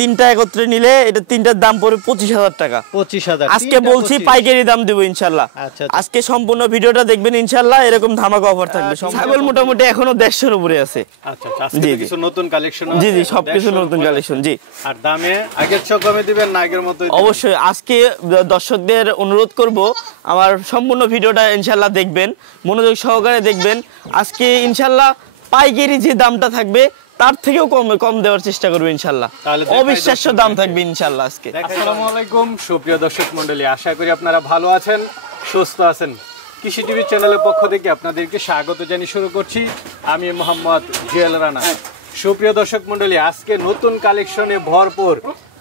তিনটা একত্রে নিলে এটা তিনটার দাম পড়বে 25,000 টাকা। 25,000 আজকে বলছি পাইকারি দাম দেব ইনশাআল্লাহ। আজকে সম্পূর্ণ ভিডিওটা দেখবেন ইনশাআল্লাহ, এরকম ধামাকা অফার থাকবে। ছাগল মোটামুটি এখনো 150 এর উপরে আছে। আচ্ছা আজকে কিছু নতুন কালেকশন আছে। জি জি সবকিছু নতুন কালেকশন। জি আর দামে আগের চেয়ে কমে দিবেন না আগের মতই? অবশ্যই। আজকে দর্শকদের অনুরোধ করব আমার সম্পূর্ণ ভিডিওটা ইনশাআল্লাহ দেখবেন, মনোযোগ সহকারে দেখবেন। আজকে ইনশাআল্লাহ পাইকারি যে দামটা থাকবে তার থেকেও কম দেওয়ার চেষ্টা করব ইনশাআল্লাহ। অবিশ্বাস্য দাম থাকবে ইনশাআল্লাহ আজকে। আসসালামু আলাইকুম সুপ্রিয় দর্শক মণ্ডলী, আশা করি আপনারা ভালো আছেন, সুস্থ আছেন। কৃষি টিভি চ্যানেলের পক্ষ থেকে আপনাদেরকে স্বাগত জানিয়ে শুরু করছি আমি মোহাম্মদ জুয়েল রানা। সুপ্রিয় দর্শক মণ্ডলী, আজকে নতুন কালেকশনে ভরপুর,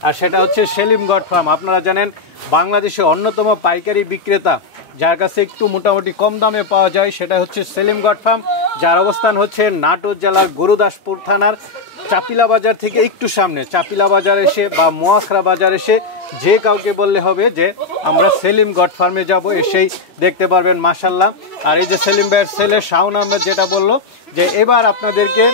আর সেটা হচ্ছে সেলিম গড ফার্ম। আপনারা জানেন বাংলাদেশের অন্যতম পাইকারি বিক্রেতা যার কাছে একটু মোটামুটি কম দামে পাওয়া যায়, সেটা হচ্ছে সেলিম গড ফার্ম, যার অবস্থান হচ্ছে নাটোর জেলার গুরুদাসপুর থানার চাপিলা বাজার থেকে একটু সামনে। চাপিলা বাজার এসে বা মোয়াখরা বাজার এসে যে কাউকে বললে হবে যে আমরা সেলিম গড ফার্মে যাব, এসেই দেখতে পারবেন মাশাল্লাহ। আর এই যে সেলিম ভাইয়ের ছেলে শাওন আহমেদ যেটা বললো যে এবার আপনাদেরকে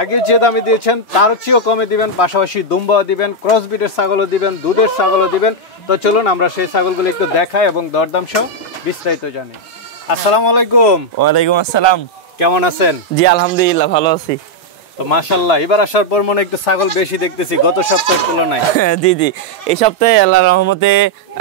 আগে যে দামে দিয়েছেন তার চেয়েও কমে দিবেন, পাশাপাশি দুম্বাও দিবেন, ক্রস বিটের ছাগলও দিবেন, দুধের ছাগলও দিবেন। তো চলুন আমরা সেই ছাগলগুলো একটু দেখাই এবং দরদাম সহ বিস্তারিত জানি। আসসালামু আলাইকুম। ওয়ালাইকুম আসসালাম। কেমন আছেন? জি আলহামদুলিল্লাহ ভালো আছি। তো মাশাআল্লাহ, এবার আসার পর মনে একটু ছাগল বেশি দেখতেছি গত সপ্তাহের তুলনায়। জি জি এই সপ্তাহে আল্লাহর রহমতে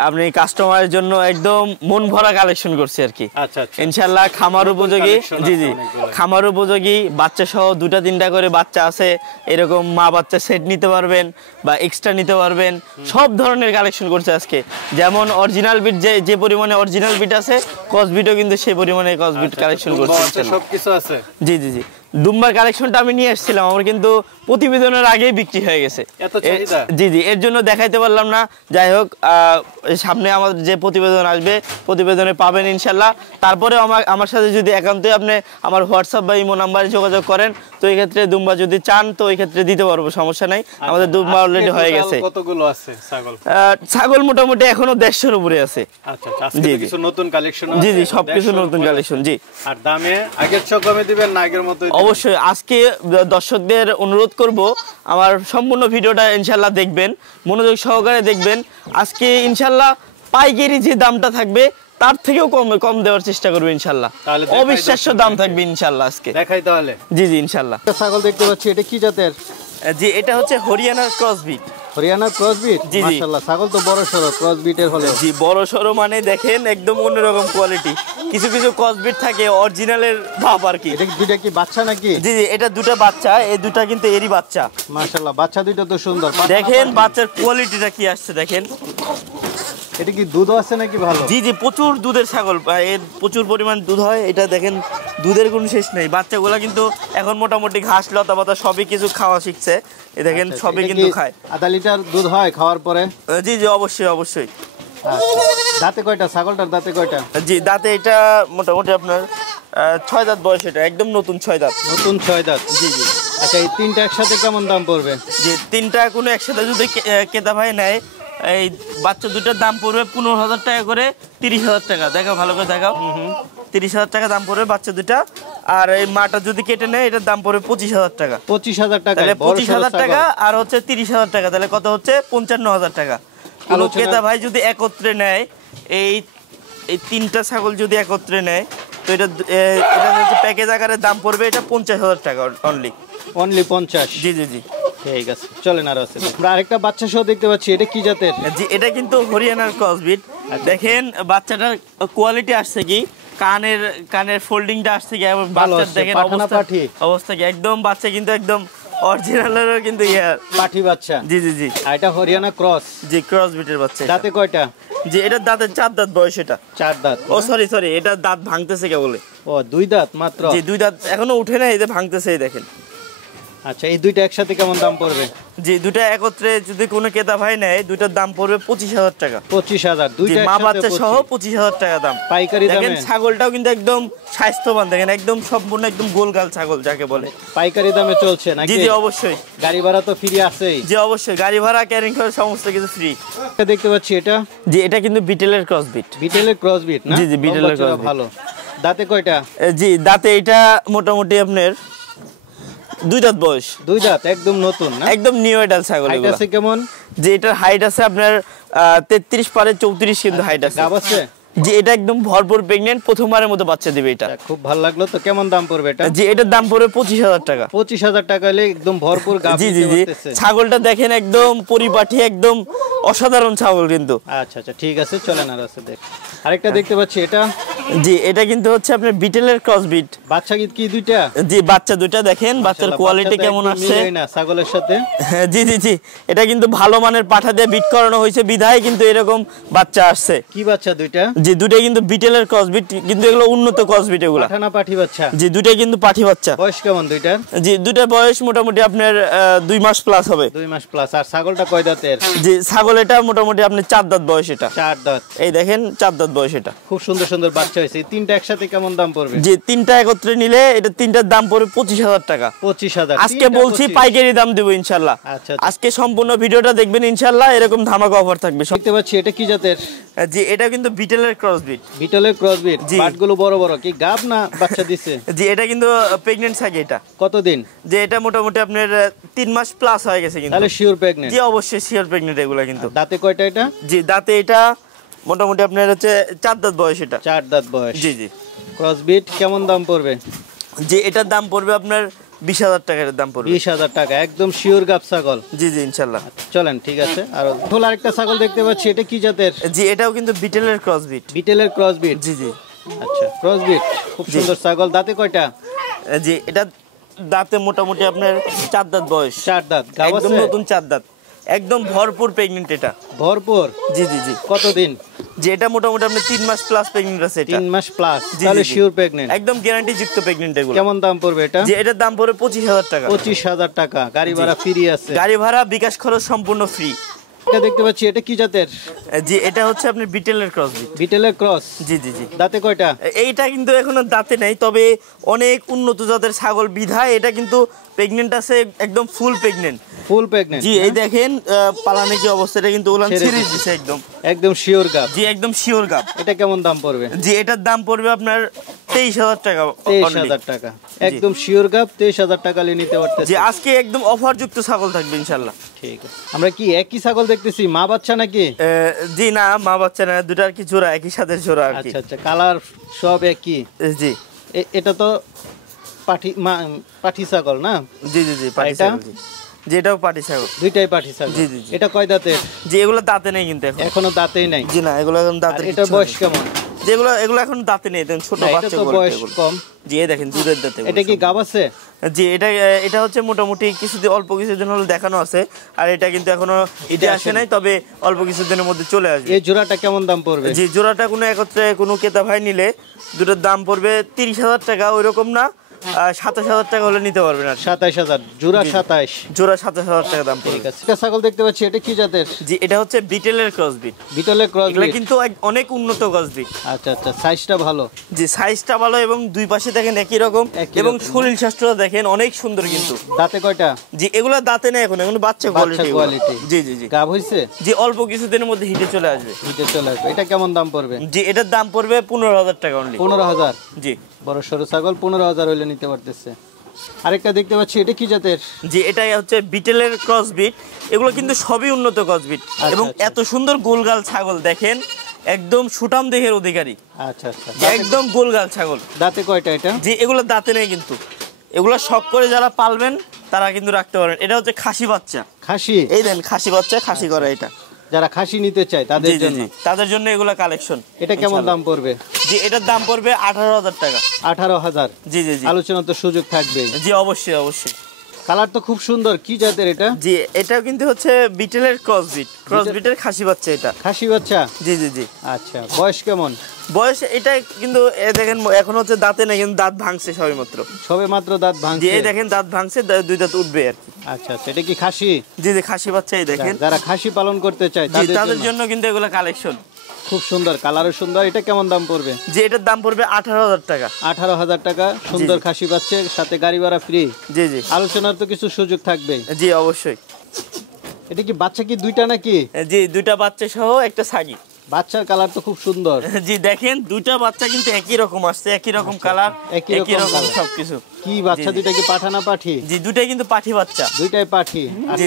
আপনি কাস্টমারের জন্য একদম মন ভরা কালেকশন করছি আর কি। আচ্ছা ইনশাআল্লাহ খামার উপযোগী। জি জি খামার উপযোগী, বাচ্চা সহ 2-3টা করে বাচ্চা আছে, এরকম মা বাচ্চা সেট নিতে পারবেন বা এক্সট্রা নিতে পারবেন, সব ধরনের কালেকশন করছে আজকে। যেমন অরিজিনাল বিট যে পরিমাণে অরিজিনাল বিট আছে, কস বিটও কিন্তু সেই পরিমাণে কস বিট কালেকশন করছে। সবকিছু আছে। জি জি জি দুম্বার কালেকশনটা আমি নিয়ে আসছিলাম, আমার কিন্তু প্রতিবেদনের আগেই বিক্রি হয়ে গেছে। জি জি এর জন্য দেখাইতে পারলাম না। যাই হোক সামনে আমাদের যে প্রতিবেদন আসবে প্রতিবেদনে পাবেন ইনশাল্লাহ। তারপরে আমার সাথে যদি একান্তই আপনি আমার হোয়াটসঅ্যাপ বা ইমো নাম্বারে যোগাযোগ করেন, তো এই ক্ষেত্রে দুম্বা যদি চান তো এই ক্ষেত্রে দিতে পারবো, সমস্যা নাই। আমাদের দুম্বা অলরেডি হয়ে গেছে। কতগুলো আছে ছাগল? ছাগল মোটামুটি এখনো 150 এর উপরে আছে। আচ্ছা আজকে কিছু নতুন কালেকশন আছে। জি জি সবকিছু নতুন কালেকশন। জি আর দামে আগের চেয়ে কমে দিবেন না আগের মতই? অবশ্যই। আজকে দর্শকদের অনুরোধ করব আমার সম্পূর্ণ ভিডিওটা ইনশাআল্লাহ দেখবেন, মনোযোগ সহকারে দেখবেন। আজকে ইনশাআল্লাহ পাইকারি যে দামটা থাকবে তার থেকেও কম দেওয়ার চেষ্টা করব ইনশাআল্লাহ। অবিশ্বাস্য দাম থাকবে ইনশাআল্লাহ আজকে। দেখাই তাহলে। জি জি ইনশাআল্লাহ। ছাগল দেখতে পাচ্ছি, এটা কি জাতের? জি এটা হচ্ছে হরিয়ানার ক্রস বিট। হরিয়ানার ক্রস বিট? মাশাআল্লাহ, ছাগল তো বড় সরো ক্রস বিটের হলো। জি বড় সরো মানে দেখেন একদম অন্যরকম কোয়ালিটি। কিছু ক্রস বিট থাকে অরিজিনালের ভাব আর কি। এটা দুটো কি বাচ্চা নাকি? জি জি এটা দুটো বাচ্চা, এই দুটো কিন্তু এরই বাচ্চা। মাশাআল্লাহ, বাচ্চা দুটো তো সুন্দর। দেখেন বাচ্চার কোয়ালিটিটা কি আসছে দেখেন। এটা কি দুধ আছে নাকি ভালো? জি জি প্রচুর দুধের ছাগল, এর প্রচুর পরিমাণ দুধ হয়। এটা দেখেন দুধের কোনো শেষ নেই। বাচ্চাগুলা কিন্তু এখন মোটামুটি ঘাস লতা পাতা সবই কিছু খাওয়া শিখছে। এই দেখেন সবই কিন্তু খায়। আধা লিটার দুধ হয় খাওয়ার পরে? জি জি অবশ্যই অবশ্যই। দাঁতে কয়টা ছাগলটার? দাঁতে কয়টা? জি দাঁতে এটা মোটামুটি আপনার 6 দাঁত বয়স। এটা একদম নতুন 6 দাঁত। নতুন 6 দাঁত। জি জি। আচ্ছা এই তিনটা একসাথে কেমন দাম পড়বে? যে তিনটা কোনো একসাথে যদি ক্রেতা ভাই নেয়, এই বাচ্চা দুটার দাম পড়বে 15,000 টাকা করে, 30,000 টাকা। দেখাও ভালো করে দেখাও। 30,000 টাকা দাম পড়বে বাচ্চা দুটা। আর এই মাটা যদি কেটে নেয় এটার দাম পড়বে 25,000 টাকা। 25,000 টাকা? তাহলে 25,000 টাকা আর হচ্ছে 30,000 টাকা, তাহলে কত হচ্ছে 55,000 টাকা। কোনো ক্রেতা ভাই যদি একত্রে নেয়, এই তিনটা ছাগল যদি একত্রে নেয় তো এটা হচ্ছে প্যাকেজ আকারে দাম পড়বে এটা 50,000 টাকা অনলি 50। জি জি জি ঠিক আছে, চলেন আর আছে। আমরা আরেকটা বাচ্চা সহ দেখতে পাচ্ছি, এটা কি জাতের? জি এটা কিন্তু হরিয়ানার ক্রস বিট। দেখেন বাচ্চাটার কোয়ালিটি আসছে কি, কানের ফোল্ডিংটা আসছে কি, বাচ্চার দেখেন অবস্থা কি, একদম বাচ্চা কিন্তু একদম অরিজিনালেরও কিন্তু পাঠি বাচ্চা। জি জি জি এটা হরিয়ানা ক্রস। জি ক্রস বিটের বাচ্চা। দাঁতে কয়টা? জি এটা দাঁতের 4 দাঁত বয়স। এটা 4 দাঁত? ও সরি এটা দাঁত ভাঙতেছে কেবল। ও 2 দাঁত মাত্র? জি 2 দাঁত এখনো উঠে না, এই যে ভাঙতেছে এই দেখেন। আচ্ছা এই দুইটা একসাথে কেমন দাম পড়বে? জি দুটো একত্রে যদি কোনো ক্রেতা ভাই নেয় দুইটার দাম পড়বে 25,000 টাকা। 25,000 দুইটা মা বাচ্চা সহ 25,000 টাকা দাম পাইকারি দামে। দেখেন ছাগলটাও কিন্তু একদম স্বাস্থ্যবান, দেখেন একদম সম্পূর্ণ একদম গোলগাল ছাগল যাকে বলে। পাইকারি দামে চলছে নাকি? জি জি অবশ্যই। গাড়ি ভাড়া তো ফ্রি আছেই? জি অবশ্যই, গাড়ি ভাড়া ক্যারিং খরচ সমস্ত কিছু ফ্রি। দেখতে পাচ্ছি এটা? জি এটা কিন্তু বিটেলের ক্রস বিট। বিটেলের ক্রস বিট না? জি জি বিটেলের ক্রস বিট। ভালো। দাঁতে কয়টা? জি দাঁতে এটা মোটামুটি আপনার 2 দাঁত বয়স। 2 দাঁত একদম নতুন না? একদম নিউ এডাল ছাগল। হাইট আছে কেমন? যে এটার হাইট আছে আপনার 33 পারে 34 কিন্তু হাইট আছে। গাব আছে? যে এটা একদম ভরপুর প্রেগন্যান্ট, প্রথমবারের মতো বাচ্চা দিবে এটা। খুব ভালো লাগলো। তো কেমন দাম পড়বে এটা? যে এটার দাম পড়বে 25,000 টাকা। 25,000 টাকা হলে একদম ভরপুর গাব দিতে পারতেছে। ছাগলটা দেখেন একদম পরিপাটি, একদম অসাধারণ ছাগল কিন্তু। আচ্ছা আচ্ছা ঠিক আছে, চলেন আর আছে দেখ। আরেকটা দেখতে পাচ্ছি এটা। জি এটা কিন্তু হচ্ছে আপনার বিটেলের ক্রস বিট। বাচ্চা কি দুইটা? জি বাচ্চা দুইটা দেখেন, বাচ্চার কোয়ালিটি কেমন আসছে না ছাগলের সাথে। হ্যাঁ জি জি জি, এটা কিন্তু ভালো মানের পাঠা দিয়ে বিট করানো হয়েছে বিধায় কিন্তু এরকম বাচ্চা আসছে। কি বাচ্চা দুইটা? জি দুইটাই কিন্তু বিটেলের ক্রস বিট, কিন্তু এগুলো উন্নত ক্রস বিট এগুলো। পাঠা না পাঠি বাচ্চা? জি দুইটাই কিন্তু পাঠি বাচ্চা। বয়স কেমন দুইটার? জি দুইটার বয়স মোটামুটি আপনার 2 মাস প্লাস হবে। 2 মাস প্লাস। আর ছাগলটা কয় দাঁতের? জি ছাগল এটা মোটামুটি আপনি 4 দাঁত বয়স এটা। 4 দাঁত। এই দেখেন 4 দাঁত বয়স এটা। খুব সুন্দর সুন্দর বাচ্চা হয়েছে। এই তিনটা একসাথে কেমন দাম পড়বে? জি তিনটা একত্রে নিলে এটা তিনটার দাম পড়বে 25,000 টাকা। 25,000 আজকে বলছি পাইকারি দাম দেব ইনশাআল্লাহ। আচ্ছা আজকে সম্পূর্ণ ভিডিওটা দেখবেন ইনশাআল্লাহ, এরকম ধামাকা অফার থাকবে। দেখতে পাচ্ছি এটা কি জাতের? জি এটা কিন্তু বিটেলের ক্রস বিট। বিটলের ক্রস বিট। বাটগুলো বড় বড়, কি গাব না বাচ্চা দিছে? জি এটা কিন্তু প্রেগন্যান্ট থাকে এটা। কতদিন? যে এটা মোটামুটি আপনার 3 মাস প্লাস হয়ে গেছে কিন্তু। তাহলে শিওর প্রেগন্যান্ট? জি অবশ্যই শিওর প্রেগন্যান্ট এগুলা কিন্তু। দাঁতে কয়টা এটা? জি দাঁতে এটা মোটামুটি আপনার হচ্ছে 4 দাঁত বয়স এটা। 4 দাঁত বয়স। জি জি। ক্রস বিট কেমন দাম পড়বে? যে এটার দাম পড়বে আপনার 20,000 টাকার দাম পড়বে। 20,000 টাকা একদম শিওর গাব ছাগল। জি জি ইনশাআল্লাহ। চলেন ঠিক আছে। আর ফুল আরেকটা ছাগল দেখতে পাচ্ছি, এটা কি জাতের? জি এটাও কিন্তু বিটেলের ক্রস বিট। বিটেলের ক্রস বিট? জি জি। আচ্ছা ক্রস বিট, খুব সুন্দর ছাগল। দাঁতে কয়টা? জি এটা দাঁতে মোটামুটি আপনার 4 দাঁত বয়স। 4 দাঁত। একদম নতুন 4 দাঁত, একদম ভরপুর প্রেগন্যান্ট এটা। ভরপুর? জি জি জি। কতদিন? যে এটা মোটামুটি আপনি 3 মাস প্লাস প্রেগন্যান্ট আছে এটা। 3 মাস প্লাস, তাহলে শিওর প্রেগন্যান্ট। একদম গ্যারান্টি যুক্ত প্রেগন্যান্ট এগুলো। কেমন দাম পড়বে এটা? যে এটার দাম পড়বে 25,000 টাকা। 25,000 টাকা। গাড়ি ভাড়া ফ্রি আছে? গাড়ি ভাড়া বিকাশ খরচ সম্পূর্ণ ফ্রি। এটা দেখতে পাচ্ছি, এটা কি জাতের? জি এটা হচ্ছে আপনার বিটেলের ক্রস বিট। বিটেলের ক্রস? জি জি জি। দাঁতে কয়টা? এইটা কিন্তু এখনো দাঁতে নাই, তবে অনেক উন্নত জাতের ছাগল বিধায় এটা কিন্তু প্রেগন্যান্ট আছে, একদম ফুল প্রেগন্যান্ট। ফুল প্রেগন্যান্ট? জি এই দেখেন পালানে কি অবস্থাটা কিন্তু ওলান ছেড়ে দিয়েছে একদম। একদম শিওর গাব? জি একদম শিওর গাব। এটা কেমন দাম পড়বে? জি এটার দাম পড়বে আপনার 23,000 টাকা। 23,000 টাকা একদম শিওর গাব। 23,000 টাকা নিয়ে নিতে পারতেছে। জি আজকে একদম অফার যুক্ত ছাগল থাকবে ইনশাআল্লাহ। ঠিক আছে। আমরা কি একই ছাগল দেখতেছি, মা বাচ্চা নাকি? জি না মা বাচ্চা না, দুটার কি জোড়া, একই সাথে জোড়া আর কি। আচ্ছা আচ্ছা, কালার সব একই? জি এটা তো পাঠি ছাগল না? জি জি জি পাঠি ছাগল। যেটাও পাঠি ছাগল। দুইটাই পাঠি ছাগল? জি জি। এটা কয় দাঁতের? যে এগুলো দাঁতে নেই কিন্তু এখনো দাঁতেই নাই? জি না এগুলো এখন দাঁতে। এটা বয়স কেমন? যেগুলো এগুলো এখন দাঁতে নেই, দেখেন ছোট বাচ্চা তো বয়স কম। জি এই দেখেন দুধের দাঁতে। এটা কি গাব আছে? জি এটা হচ্ছে মোটামুটি কিছুদিন, অল্প কিছুদিন হলো দেখানো আছে, আর এটা কিন্তু এখনো এটা আসে নাই, তবে অল্প কিছুদিনের মধ্যে চলে আসবে। এই জোড়াটা কেমন দাম পড়বে? জি জোড়াটা কোনো একত্রে কোনো ক্রেতা ভাই নিলে দুটোর দাম পড়বে 30,000 টাকা, ওইরকম না 27,000 টাকা হলে নিতে পারবেন আর। 27,000 জোড়া? 27 জোড়া 27,000 টাকা দাম পড়বে। ঠিক আছে। একটা ছাগল দেখতে পাচ্ছি, এটা কি জাতের? জি এটা হচ্ছে বিটেলের ক্রস বিট। বিটলের ক্রস বিট কিন্তু অনেক উন্নত ক্রস বিট। আচ্ছা আচ্ছা, সাইজটা ভালো? জি সাইজটা ভালো, এবং দুই পাশে দেখেন একই রকম, এবং শরীর স্বাস্থ্যটা দেখেন অনেক সুন্দর কিন্তু। দাঁতে কয়টা? জি এগুলো দাঁতে নেই এখন, এগুলো বাচ্চা কোয়ালিটি। জি জি জি। গাব হইছে? জি অল্প কিছুদিনের মধ্যে হিটে চলে আসবে। হিটে চলে আসবে। এটা কেমন দাম পড়বে? জি এটার দাম পড়বে 15,000 টাকা অনলি। 15,000? জি বড় সরু ছাগল 15,000 হইলে নিতে পারতেছে। আরেকটা দেখতে পাচ্ছি, এটা কি জাতের? জি এটাই হচ্ছে বিটেলের ক্রস বিট। এগুলো কিন্তু সবই উন্নত ক্রস বিট, এবং এত সুন্দর গোলগাল ছাগল দেখেন, একদম সুঠাম দেহের অধিকারী। আচ্ছা আচ্ছা, একদম গোলগাল ছাগল। দাঁতে কয়টা এটা? জি এগুলো দাঁতে নেই কিন্তু, এগুলো শখ করে যারা পালবেন তারা কিন্তু রাখতে পারেন। এটা হচ্ছে খাসি বাচ্চা। খাসি? এই দেন খাসি বাচ্চা, খাসি করা এটা। যারা খাসি নিতে চায় তাদের জন্য এগুলা কালেকশন। এটা কেমন দাম পড়বে? জি এটার দাম পড়বে 18,000 টাকা। 18,000? জি জি জি। আলোচনা তো সুযোগ থাকবে? জি অবশ্যই অবশ্যই। কালার তো খুব সুন্দর। কি জাতের এটা? জি এটাও কিন্তু হচ্ছে বিটেলের ক্রস বিটের খাসি বাচ্চা এটা। খাসি বাচ্চা? জি জি জি। আচ্ছা, বয়স কেমন? বয়স এটা কিন্তু দেখেন এখন হচ্ছে দাঁতে নেই, কিন্তু দাঁত ভাঙছে সবে মাত্র দাঁত ভাঙছে। জি এই দেখেন দাঁত ভাঙছে, দুই দাঁত উঠবে আর কি। আচ্ছা আচ্ছা, এটা কি খাসি? জি জি খাসি বাচ্চা। এই দেখেন যারা খাসি পালন করতে চায় তাদের জন্য কিন্তু এগুলো কালেকশন। খুব সুন্দর, কালারও সুন্দর। এটা কেমন দাম পড়বে? যে এটার দাম পড়বে 18,000 টাকা। 18,000 টাকা। সুন্দর খাসি বাচ্চা, সাথে গাড়ি ভাড়া ফ্রি? জি জি। আলোচনার তো কিছু সুযোগ থাকবে? জি অবশ্যই। এটা কি বাচ্চা কি দুইটা নাকি? জি দুইটা বাচ্চা সহ একটা ছাগি। বাচ্চার কালার তো খুব সুন্দর। জি দেখেন দুইটা বাচ্চা কিন্তু একই রকম আসছে, একই রকম কালার, একই রকম সবকিছু। কি বাচ্চা দুইটা কি পাঠা না পাঠি? জি দুইটাই কিন্তু পাঠি বাচ্চা। দুইটাই পাঠি। আর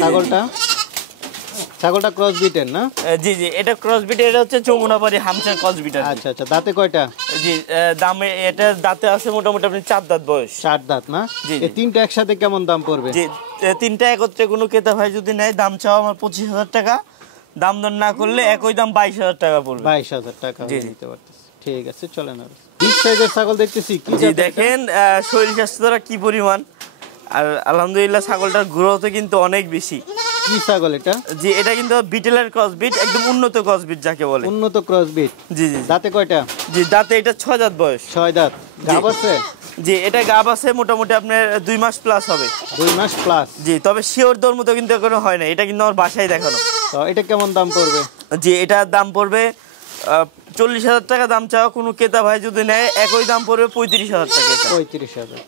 ছাগলটা ক্রস বিটের না? জি জি এটা ক্রস বিটের, এটা হচ্ছে যমুনাপাড়ি হামসার ক্রস বিটার। আচ্ছা আচ্ছা, দাঁতে কয়টা? জি দামে এটা দাঁতে আছে মোটামুটি আপনি 4 দাঁত বয়স। 4 দাঁত না? এই তিনটা একসাথে কেমন দাম পড়বে? জি তিনটা একত্রে কোনো ক্রেতা ভাই যদি নেয় দাম চাও আমার 25,000 টাকা, দাম দর না করলে একই দাম 22,000 টাকা পড়বে। 22,000 টাকা দিতে পারতেছি। ঠিক আছে চলেন। আর বিগ সাইজের ছাগল দেখতেছি কি জি দেখেন শরীর স্বাস্থ্যটা কি পরিমাণ, আর আলহামদুলিল্লাহ ছাগলটার গ্রোথও কিন্তু অনেক বেশি। কি ছাগল এটা? জি এটা কিন্তু বিটেলের ক্রস বিট, একদম উন্নত ক্রস বিট যাকে বলে। উন্নত ক্রস বিট। জি জি দাঁতে কয়টা? জি দাঁতে এটা 6 দাঁত বয়স। 6 দাঁত। গাব আছে? জি এটা গাব আছে মোটামুটি আপনার 2 মাস প্লাস হবে। 2 মাস প্লাস। জি তবে শিওর দর মতো কিন্তু এখনো হয় না, এটা কিন্তু আমার বাসায় দেখানো। তো এটা কেমন দাম পড়বে? জি এটার দাম পড়বে 40,000 টাকা দাম চাও, কোনো ক্রেতা ভাই যদি নেয় একই দাম পড়বে 35,000 টাকা। 35,000।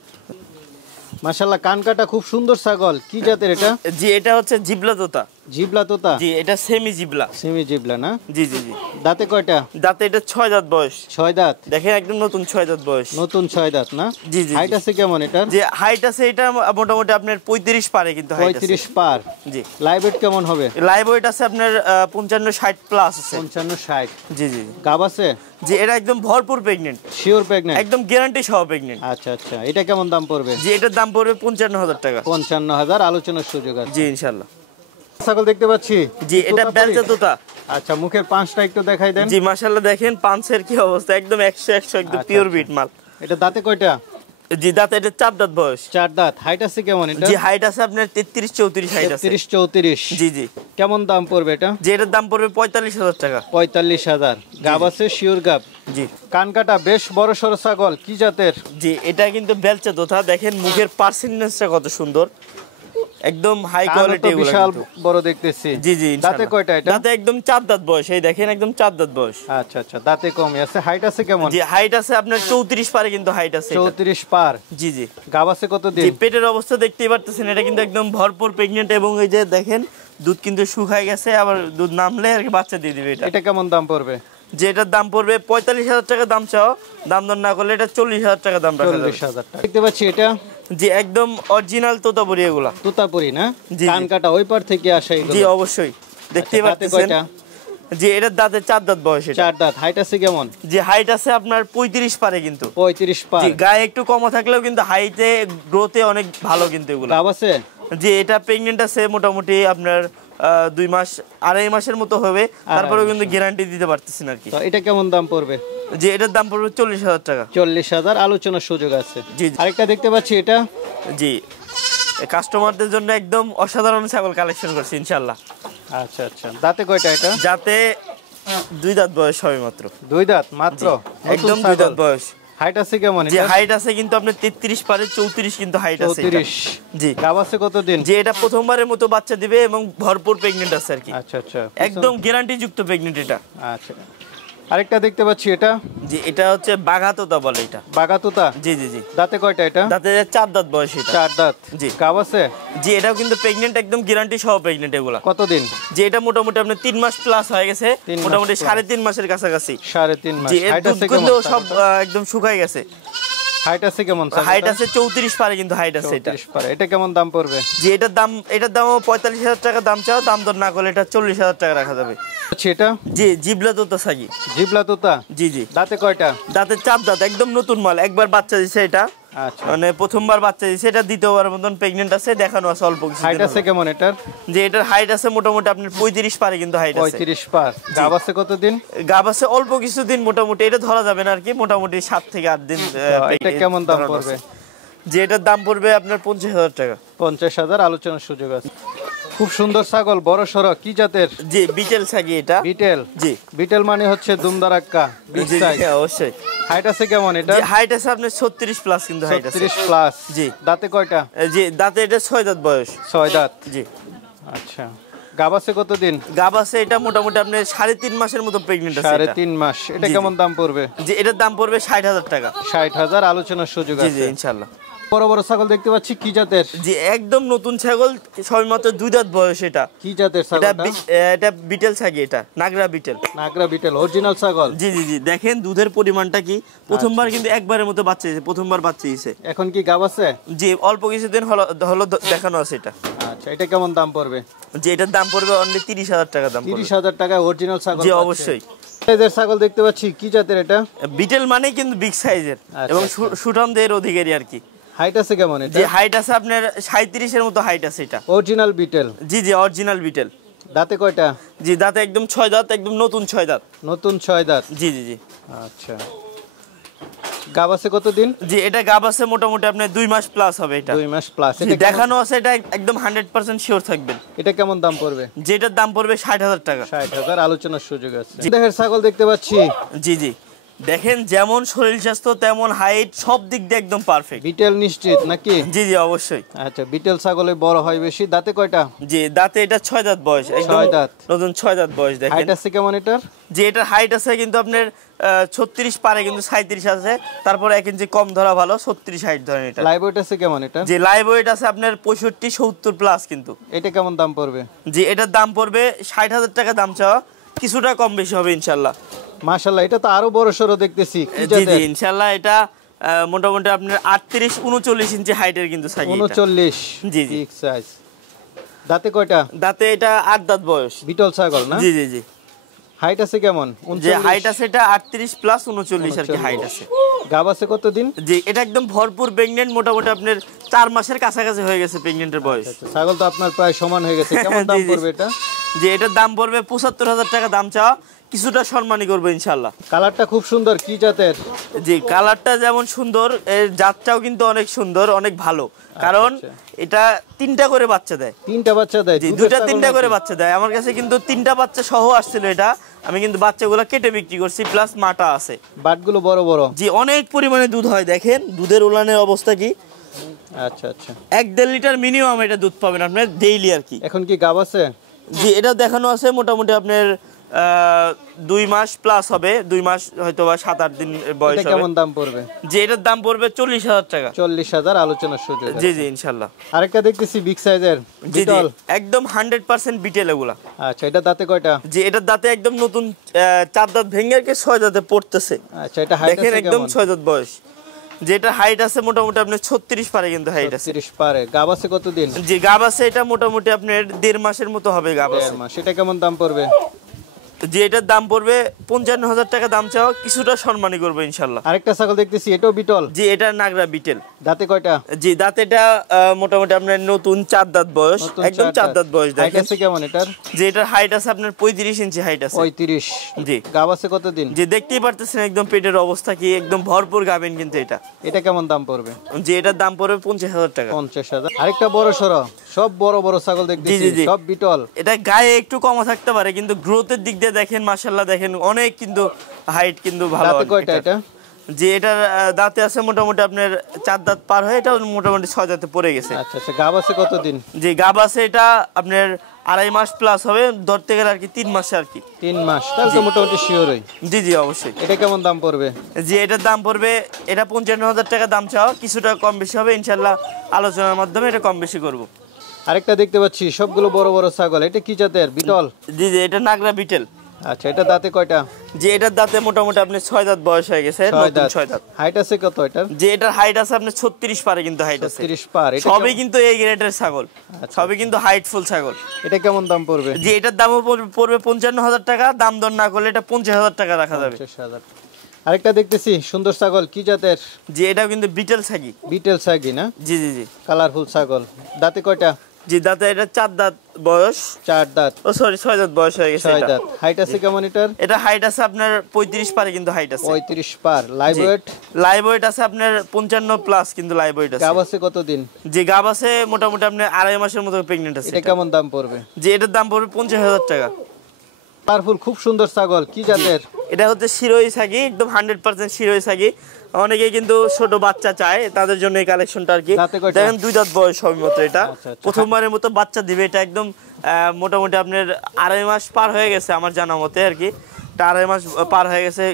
মাশাআল্লাহ কান কাটা খুব সুন্দর ছাগল। কি জাতের এটা? জি এটা হচ্ছে জিবলা তোতা। জিবলা তোতা? জি এটা সেমি জিবলা। সেমি জিবলা না? জি জি জি। দাঁতে কয়টা? দাঁতে এটা 6 দাঁত বয়স। 6 দাঁত। দেখেন একদম নতুন 6 দাঁত বয়স। নতুন 6 দাঁত না? জি জি। হাইট আছে কেমন এটার? যে হাইট আছে এটা মোটামুটি আপনার 35 পারে কিন্তু হাইট আছে। 35 পার। জি। লাইভ ওয়েট কেমন হবে? লাইভ ওয়েট আছে আপনার 55-60 প্লাস আছে। 55-60। জি জি। গাব আছে? জি এটা একদম ভরপুর প্রেগন্যান্ট। Sure pregnant? একদম গ্যারান্টি সহ প্রেগন্যান্ট। আচ্ছা আচ্ছা, এটা কেমন দাম পড়বে? জি এটার দাম পড়বে 55,000 টাকা। 55,000 আলোচনার সুযোগ আছে। জি ইনশাআল্লাহ। ছাগল দেখতে পাচ্ছি। জি এটা বেলচা তোতা। আচ্ছা মুখের পাঁচটা একটু দেখাই দেন। জি মাশাআল্লাহ দেখেন পাঁচের কি অবস্থা, একদম 100 একদম পিওর বিট মাল। এটা দাঁতে কয়টা? জি দাঁতে এটা 4 দাঁত বয়স। 4 দাঁত। হাইট আছে কেমন এটা? জি হাইট আছে আপনার 33-34 হাইট আছে। 33-34। জি জি। কেমন দাম পড়বে এটা? জি এটার দাম পড়বে 45,000 টাকা। 45,000। গাব আছে? শিওর গাব? জি। কান কাটা বেশ বড় সরো ছাগল। কি জাতের? জি এটা কিন্তু বেলচা তোতা। দেখেন মুখের পার্সেন্টেজটা কত সুন্দর, একদম হাই কোয়ালিটি এগুলো। বিশাল বড় দেখতেছি। জি জি। দাঁতে কয়টা এটা? দাঁতে একদম 4 দাঁত বয়স। এই দেখেন একদম 4 দাঁত বয়স। আচ্ছা আচ্ছা, দাঁতে কমই আছে। হাইট আছে কেমন? জি হাইট আছে আপনার 34 পারে কিন্তু হাইট আছে। 34 পার। জি জি। গাব আছে কত দিন? জি পেটের অবস্থা দেখতেই পারতেছেন, এটা কিন্তু একদম ভরপুর প্রেগন্যান্ট, এবং এই যে দেখেন দুধ কিন্তু শুকায় গেছে, আবার দুধ নামলে আর কি বাচ্চা দিয়ে দিবে। এটা কেমন দাম পড়বে? যে এটার দাম পড়বে 45,000 টাকা দাম চাও, দাম দর না করলে এটা 40,000 টাকা দাম রাখা যাবে। 40,000 টাকা। দেখতে পাচ্ছি এটা জি একদম অরিজিনাল তোতাপুরি এগুলা। তোতাপুরি না? জি, কান কাটা ওই পার থেকে আসে এগুলো। জি অবশ্যই দেখতেই আচ্ছা, দাঁতে পাচ্ছেন। কয়টা? জি এটার দাঁতে 4 দাঁত বয়স। এটা 4 দাঁত। হাইট আছে কেমন? যে হাইট আছে আপনার 35 পারে কিন্তু। 35 পার। জি গায়ে একটু কম থাকলেও কিন্তু হাইটে গ্রোথে অনেক ভালো কিন্তু এগুলো। গাব আছে? যে এটা প্রেগন্যান্ট আছে মোটামুটি আপনার 2 মাস 2.5 মাসের মতো হবে, তারপরেও কিন্তু গ্যারান্টি দিতে পারতেছেন আর কি। তো এটা কেমন দাম পড়বে? যে এটার দাম পড়বে 40,000 টাকা। 40,000 আলোচনার সুযোগ আছে। জি। আরেকটা দেখতে পাচ্ছি এটা। জি কাস্টমারদের জন্য একদম অসাধারণ ছাগল কালেকশন করছি ইনশাআল্লাহ। আচ্ছা আচ্ছা, দাঁতে কয়টা এটা? যাতে 2 দাঁত বয়স হবে মাত্র। 2 দাঁত মাত্র? একদম 2 দাঁত বয়স। হাইট আছে কেমন যে এটা? হাইট আছে কিন্তু আপনার 33 পারে 34 কিন্তু হাইট আছে এটা। 34। জি। গাব আছে কতদিন? যে এটা প্রথমবারের মতো বাচ্চা দিবে এবং ভরপুর প্রেগন্যান্ট আছে আর কি। আচ্ছা আচ্ছা, একদম গ্যারান্টি যুক্ত প্রেগন্যান্ট এটা। আচ্ছা। আরেকটা দেখতে পাচ্ছি এটা। জি এটা হচ্ছে বাঘাতোতা বলে এটা। বাগাতোতা? জি জি জি। দাঁতে কয়টা এটা? দাঁতে 4 দাঁত বয়স এটা। 4 দাঁত। জি। গাব আছে? জি এটাও কিন্তু প্রেগন্যান্ট, একদম গ্যারান্টি সহ প্রেগন্যান্ট এগুলা। কতদিন? যে এটা মোটামুটি আপনার 3 মাস প্লাস হয়ে গেছে, 3 মাস মোটামুটি plus। 3.5 মাসের কাছাকাছি। 3.5 মাস। জি এর হাইট দুধ আছে কিন্তু কেমন? সব একদম শুকায় গেছে। হাইট আছে কেমন? হাইট আছে 34 পারে কিন্তু হাইট আছে এটা। 34 পারে। এটা কেমন দাম পড়বে? যে এটার দামও 45,000 টাকা দাম চাও, দাম দর না করলে এটা 40,000 টাকা রাখা যাবে। আচ্ছা এটা? জি জিবলা তোতা সাগি। জিবলা তোতা? জি জি। দাঁতে কয়টা? দাঁতে 4 দাঁত, একদম নতুন মাল, একবার বাচ্চা দিছে এটা। আচ্ছা। মানে প্রথমবার বাচ্চা দিছে, এটা দ্বিতীয়বার মতন প্রেগন্যান্ট আছে, দেখানো আছে অল্প কিছু। হাইট আছে কেমন এটার? যে এটার হাইট আছে মোটামুটি আপনার 35 পারে কিন্তু হাইট আছে। 35 পার। গাব আছে কতদিন? গাব আছে অল্প কিছুদিন, মোটামুটি এটা ধরা যাবে না আর কি, মোটামুটি 7 থেকে 8 দিন। এটা কেমন দাম পড়বে? যে এটার দাম পড়বে আপনার 50,000 টাকা। 50,000 আলোচনার সুযোগ আছে। খুব সুন্দর ছাগল, বড় সরো। কি জাতের? জি বিটেল সাগি এটা। বিটেল? জি। বিটেল মানে হচ্ছে দুমদারাক্কা, বিগ জি সাইজ। অবশ্যই। হাইট আছে কেমন এটা? যে হাইট আছে আপনার 36 প্লাস কিন্তু হাইট আছে। 36 প্লাস। জি। দাঁতে কয়টা? জি দাঁতে এটা 6 দাঁত বয়স। 6 দাঁত। জি। আচ্ছা। গাব আছে কতদিন? গাব আছে এটা মোটামুটি আপনার 3.5 মাসের মতো প্রেগন্যান্ট আছে এটা। 3.5 মাস। এটা জি, কেমন দাম পড়বে? যে এটার দাম পড়বে 60,000 টাকা। 60,000 আলোচনার সুযোগ জি আছে। জি ইনশাআল্লাহ। বড় বড় ছাগল দেখতে পাচ্ছি, কি জাতের? জি একদম নতুন ছাগল, সবেমাত্র 2 দাঁত বয়স। এটা কি জাতের ছাগল? এটা বিটেল ছাগি, এটা নাগরা বিটেল। নাগরা বিটেল অরিজিনাল ছাগল। জি জি জি, দেখেন দুধের পরিমাণটা কি। প্রথমবার কিন্তু একবারের মতো বাচ্চা দিয়েছে, প্রথমবার বাচ্চা দিয়েছে। এখন কি গাব আছে? জি অল্প কিছুদিন হলো দেখানো আছে এটা। আচ্ছা, এটা কেমন দাম পড়বে? যে এটার দাম পড়বে অনলি 30,000 টাকা দাম পড়বে। 30,000 টাকায় অরিজিনাল ছাগল? জি অবশ্যই। সাইজের ছাগল দেখতে পাচ্ছি, কি জাতের এটা? বিটেল মানে কিন্তু বিগ সাইজের এবং সুঠামদের অধিকারী আর কি। হাইট আছে কেমন এটা? যে হাইট আছে আপনার 37 এর মতো হাইট আছে এটা। অরিজিনাল বিটেল? জি জি অরিজিনাল বিটেল। দাঁতে কয়টা? জি দাঁতে একদম 6 দাঁত, একদম নতুন 6 দাঁত। নতুন 6 দাঁত? জি জি জি। আচ্ছা, গাব আছে কতদিন? জি এটা গাব আছে মোটামুটি আপনার 2 মাস প্লাস হবে এটা। 2 মাস প্লাস। এটা দেখানো আছে, এটা একদম 100% শিওর থাকবেন। এটা কেমন দাম পড়বে? যেটার দাম পড়বে 60,000 টাকা। 60,000, আলোচনার সুযোগ আছে। দেহের ছাগল দেখতে পাচ্ছি। জি জি, দেখেন যেমন শরীর স্বাস্থ্য তেমন হাইট, সব দিক দিয়ে একদম পারফেক্ট। বিটেল নিশ্চিত নাকি? জি জি অবশ্যই। আচ্ছা, বিটেল ছাগলে বড় হয় বেশি। দাঁতে কয়টা? জি দাঁতে এটা 6 দাঁত বয়স, একদম 6 দাঁত, নতুন 6 দাঁত বয়স। দেখেন হাইট আছে কেমন এটার? যে এটার হাইট আছে কিন্তু আপনার 36 পারে, কিন্তু 37 আছে, তারপরে 1 ইঞ্চি কম ধরা ভালো, 36 হাইট ধরেন এটা। লাইভ ওয়েট আছে কেমন এটা? যে লাইভ ওয়েট আছে আপনার 65-70 প্লাস কিন্তু। এটা কেমন দাম পড়বে? যে এটার দাম পড়বে 60,000 টাকা দাম চাওয়া, কিছুটা কম বেশি হবে ইনশাআল্লাহ। মাশাআল্লাহ, এটা তো আরো বড় সরো দেখতেছি। কি জি জাতের? জি ইনশাআল্লাহ এটা মোটামুটি আপনার 38-39 ইঞ্চি হাইটের কিন্তু ছাগি এটা। 39? জি জি। ঠিক সাইজ। দাঁতে কয়টা? দাঁতে এটা 8 দাঁত বয়স। বিটল ছাগল না? জি জি জি। হাইট আছে কেমন? যে হাইট আছে এটা 38 প্লাস 39 আর কি হাইট আছে। গাব আছে কতদিন? জি এটা একদম ভরপুর প্রেগন্যান্ট, মোটামুটি আপনার 4 মাসের কাছাকাছি হয়ে গেছে প্রেগন্যান্টের বয়স। আচ্ছা, ছাগল তো আপনার প্রায় সমান হয়ে গেছে। কেমন দাম জি, জি। পড়বে এটা? যে এটার দাম পড়বে 75,000 টাকা দাম চাওয়া, কিছুটা সম্মানী করবো ইনশাআল্লাহ। কালারটা খুব সুন্দর। কি জাতের? জি কালারটা যেমন সুন্দর, এর জাতটাও কিন্তু অনেক সুন্দর, অনেক ভালো। কারণ এটা 3টা করে বাচ্চা দেয়। 3টা বাচ্চা দেয়? জি 2টা 3টা করে বাচ্চা দেয়। আমার কাছে কিন্তু 3টা বাচ্চা সহ আসছিল এটা, আমি কিন্তু বাচ্চাগুলো কেটে বিক্রি করছি, প্লাস মাটা আছে। বাটগুলো বড় বড়? জি অনেক পরিমাণে দুধ হয়, দেখেন দুধের উলানের অবস্থা কি। আচ্ছা আচ্ছা, 1-1.5 লিটার মিনিমাম এটা দুধ পাবেন আপনার ডেইলি আর কি। এখন কি গাব আছে? জি এটা দেখানো আছে মোটামুটি আপনার 2 মাস প্লাস হবে, 2 মাস হয়তো বা 7-8 দিন বয়স এটা হবে। কেমন দাম পড়বে? যে এটার দাম পড়বে 40,000 টাকা। 40,000, আলোচনার সুযোগ আছে। জি জি ইনশাআল্লাহ। আরেকটা দেখতেছি বিগ সাইজের জি জি বিটল। একদম 100% বিটেল এগুলা। আচ্ছা, এটা দাঁতে কয়টা? যে এটার দাঁতে একদম নতুন 4 দাঁত ভেঙে আর কি 6 দাঁতে পড়তেছে। আচ্ছা, এটা হাইট দেখেন আছে একদম কেমন? 6 দাঁত বয়স। যেটা হাইট আছে মোটামুটি আপনার 36 পারে কিন্তু হাইট আছে। 30 পারে। গাব আছে কতদিন? যে গাব আছে এটা মোটামুটি আপনার 1.5 মাসের মতো হবে গাব আছে। 1.5 মাস। এটা কেমন দাম পড়বে? যে এটার দাম পড়বে 55,000 টাকা দাম চাও, কিছুটা সম্মানী করবো ইনশাআল্লাহ। আরেকটা ছাগল দেখতেছি, এটাও বিটল? যে এটা নাগরা বিটেল। দাঁতে কয়টা? জি দাঁত এটা মোটামুটি আপনার নতুন 4 দাঁত বয়স, নতুন একদম 4 দাঁত বয়স। হাইট দেখেন আছে কেমন এটার? যে এটার হাইট আছে আপনার 35 ইঞ্চি হাইট আছে। 35? জি গাব আছে কতদিন? যে দেখতেই পারতেছেন একদম পেটের অবস্থা কি, একদম ভরপুর গাবেন কিন্তু এটা। এটা কেমন দাম পড়বে? যে এটার দাম পড়বে 50,000 টাকা। 50,000। আরেকটা বড় সরো, সব বড় বড় ছাগল দেখতেছি, জি, জি। সব বিটল। এটা গায়ে একটু কম থাকতে পারে, কিন্তু গ্রোথের দিক দিয়ে দেখেন মাশাআল্লাহ, দেখেন অনেক কিন্তু হাইট কিন্তু ভালো। দাঁতে কয়টা এটা? যে এটার দাঁতে আছে মোটামুটি আপনার 4 দাঁত পার হয়ে এটা মোটামুটি 6 দাঁতে পড়ে গেছে। আচ্ছা আচ্ছা, গাব আছে কতদিন? যে গাব আছে এটা আপনার 2.5 মাস প্লাস হবে, ধরতে গেলে আর কি 3 মাসে আর কি। 3 মাস, তাহলে তো মোটামুটি শিওরই। জি জি অবশ্যই। এটা কেমন দাম পড়বে? যে এটার দাম পড়বে এটা 55,000 টাকা দাম চাও, কিছুটা কম বেশি হবে ইনশাআল্লাহ, আলোচনার মাধ্যমে এটা কম বেশি করব। আরেকটা দেখতে পাচ্ছি, সবগুলো বড় বড় ছাগল। এটা কি জাতের? বিটল? জি জি এটা নাগরা বিটেল। আচ্ছা, এটা দাঁতে কয়টা? যে এটার দাঁতে মোটামুটি আপনি 6 দাঁত বয়স হয়ে গেছে, 6 নতুন দাঁত। 6 দাঁত। হাইট আছে কত এটার? যে এটার হাইট আছে আপনার 36 পারে কিন্তু হাইট আছে। 30 পার। এটা সবই কিন্তু এই গ্রেডের ছাগল, সবই কিন্তু হাইটফুল ছাগল। এটা কেমন দাম পড়বে? যে এটার দামও পড়বে 55,000 টাকা, দাম দর না করলে এটা 50,000 টাকা রাখা যাবে। 50,000। আরেকটা দেখতেছি সুন্দর ছাগল, কি জাতের? যে এটাও কিন্তু বিটেল ছাগি। বিটেল ছাগি না? জি জি জি। কালারফুল ছাগল। দাঁতে কয়টা? যে দাঁতে এটা 4 দাঁত বয়স। 4 দাঁত? ও সরি 6 দাঁত বয়স হয়ে গেছে 6 এটা। দাঁত। হাইট আছে কেমন এটার? এটা হাইট আছে আপনার 35 পারে কিন্তু হাইট আছে। 35 পার। Live weight? লাইভ ওয়েট আছে আপনার 55 প্লাস কিন্তু লাইভ ওয়েট আছে। গাব আছে কতদিন? যে গাব আছে মোটামুটি আপনার 2.5 মাসের মতো প্রেগন্যান্ট আছে। এটা কেমন দাম পড়বে? যে এটার দাম পড়বে 50,000 টাকা। কালারফুল, খুব সুন্দর ছাগল। কি জাতের? এটা হচ্ছে শিরোই ছাগি, একদম 100% শিরোই ছাগি। অনেকে কিন্তু ছোট বাচ্চা চায়, তাদের জন্য এই কালেকশনটা আর কি। দাঁতে কয়টা? দেখেন 2 দাঁত বয়স হবে মাত্র এটা। আচ্ছা, আচ্ছা। প্রথমবারের মতো বাচ্চা দিবে এটা, একদম মোটামুটি আপনার 2.5 মাস পার হয়ে গেছে আমার জানা মতে আর কি। 2.5 মাস পার হয়ে গেছে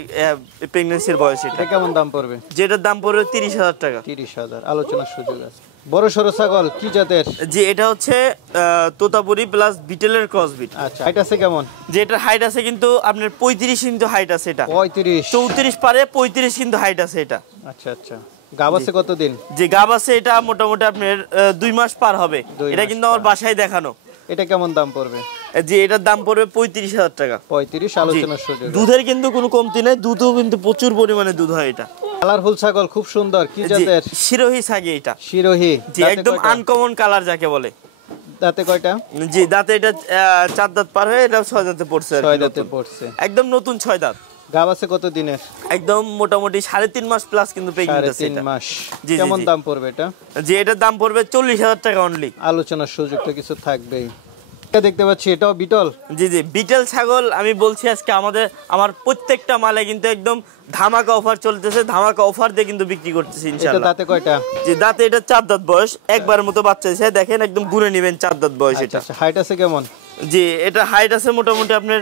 প্রেগন্যান্সির বয়স। এটা কেমন দাম পড়বে? যেটার দাম পড়বে 30,000 টাকা। 30,000, আলোচনার সুযোগ আছে। বড় সরো ছাগল কি জাতের? জি এটা হচ্ছে তোতাপুরি প্লাস বিটেলের ক্রস বিট। আচ্ছা, হাইট আছে কেমন? যে এটার হাইট আছে কিন্তু আপনার 35 কিন্তু হাইট আছে। এটা 35, 34 পারে 35 কিন্তু হাইট আছে এটা। আচ্ছা আচ্ছা, গাব আছে কতদিন? যে গাব আছে এটা মোটামুটি আপনার 2 মাস পার হবে। 2 এটা মাস কিন্তু আমার বাসায় দেখানো। এটা কেমন দাম পড়বে? যে এটার দাম পড়বে 35,000 টাকা। 35, আলোচনার সুযোগ। দুধের কিন্তু কোনো কমতি নেই, দুধও কিন্তু প্রচুর পরিমাণে দুধ হয়। এটা কালারফুল ছাগল খুব সুন্দর, কি জাতের? শিরোহী ছাগি এটা। শিরোহী, জি একদম আনকমন কালার যাকে বলে। দাঁতে কয়টা? জি দাঁতে এটা 4 দাঁত পার হয়ে এটা 6 দাঁতে পড়ছে। 6 দাঁতে পড়ছে, একদম নতুন 6 দাঁত। গাব আছে কত দিনের? একদম মোটামুটি 3.5 মাস প্লাস কিন্তু প্রেগন্যান্ট আছে। 3.5 মাস। জি কেমন দাম পড়বে এটা? যে এটার দাম পড়বে 40,000 টাকা অনলি। আলোচনার সুযোগ তো কিছু থাকবেই। এটা দেখতে পাচ্ছি এটাও বিটল। জি জি বিটেল ছাগল আমি বলছি আজকে আমার প্রত্যেকটা মালে কিন্তু একদম ধামাকা অফার চলতেছে। ধামাকা অফার দিয়ে কিন্তু বিক্রি করতেছি ইনশাআল্লাহ। এটা দাঁতে কয়টা? জি দাঁতে এটা 4 দাঁত বয়স, একবার মতো বাচ্চা দিয়েছে। দেখেন একদম গুনে নেবেন 4 দাঁত বয়স এটা। আচ্ছা, হাইট আছে কেমন? জি এটা হাইট আছে মোটামুটি আপনার